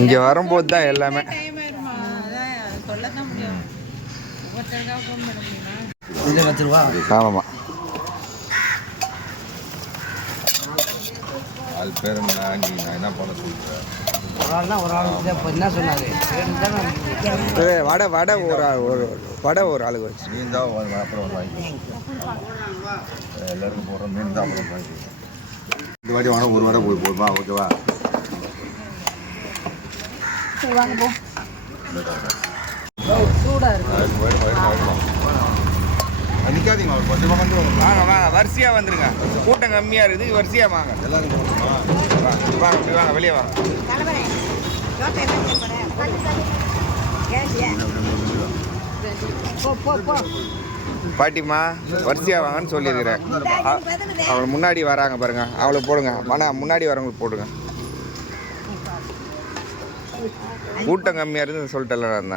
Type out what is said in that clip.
இங்கே வரும்போது தான் எல்லாமே. ஆமாம்மா. அது பேர் நான் என்ன பண்ண சொல்கிறேன். வடை வடை ஒரு வடை ஒரு ஆளுக்கு வச்சு மீன் தான் அப்புறம் வாங்கி எல்லாருக்கும் போடுற மீன் தான் அப்புறம் வாங்கி இந்த வாட்டி வாங்க ஒரு வடை போய் போடுமா ஓகேவா? நிற்காதீங்க அவர் கொஞ்சமாக வந்து வாங்க வாங்க வரிசையாக வந்துருங்க. கூட்டம் கம்மியாக இருக்குது, வரிசையாக வாங்க. எல்லாரும் போகணுமா? வாங்க இப்படி வாங்க, வெளியே வாங்க. பாட்டிம்மா வரிசையாக வாங்கன்னு சொல்லியிருக்கிறேன். அவளை முன்னாடி வராங்க பாருங்க, அவளை போடுங்க. முன்னாடி வரவங்களுக்கு போடுங்க. கூட்டம் கம்மியாக இருந்து சொல்லிட்டேன் நான் தான்.